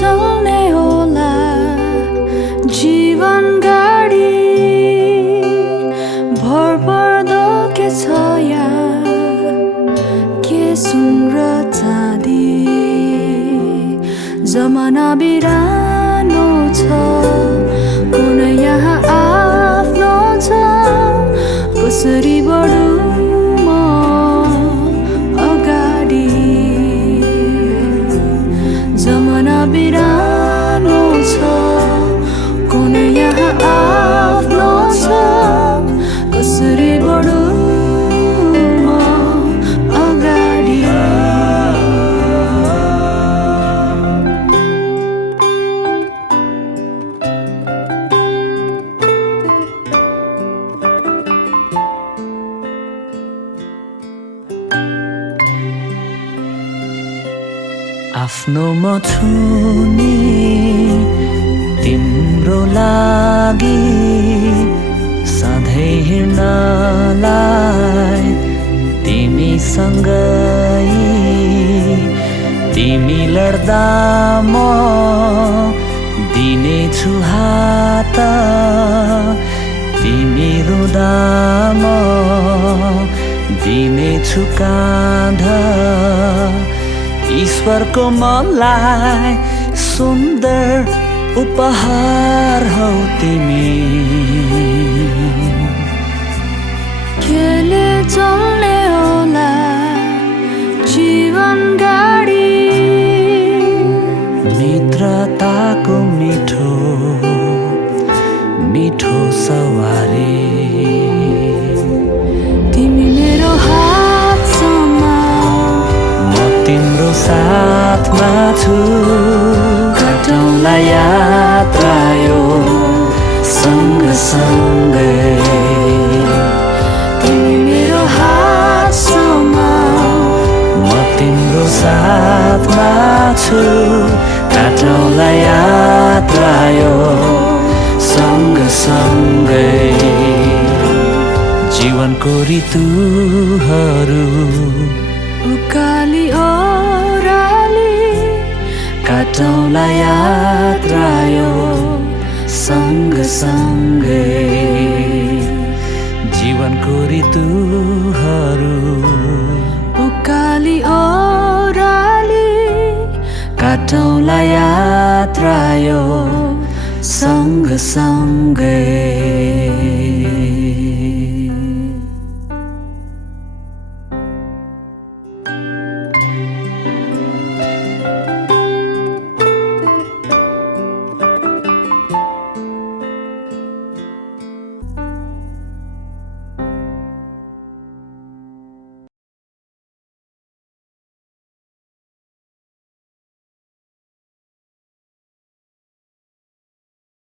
चल्ने होला जीवन गाडी भरपर्दो के छ यहाँ के सुन र चाँदी जमाना बिरानो छ कुन यहाँ आफ्नो छ कसरी बढु म अगाडि जमाना बिरानो छ कुन यहाँ आफ्नो छ कसरी बढु म अगाडि आफ्नो म छु नि तिम्रो लागि सधैँ हिँड्नलाई तिमीसँगै तिमी लड्दा म दिनेछु हात तिमी रुँदा म दिनेछु काँध ईश्वरको मलाई सुन्दर उपहार हौ तिमी केले चल्ने होला जीवन गाडी मित्रताको मिठो मिठो सवारी तिमी मेरो हातसम्म म तिम्रो साथमा छु कटौँला यात्रा यो सँगसँगै तिमी मेरो हातसम्म म तिम्रो साथमा छु कटौँला यात्रा यो सँगसँगै जीवनको ऋतुहरू उकाली ओह्राली कटौँला यात्रा यो सँगसँगै जीवनको ऋतुहरू उकाली ओह्राली कटौँला यात्रा यो सँगसँगै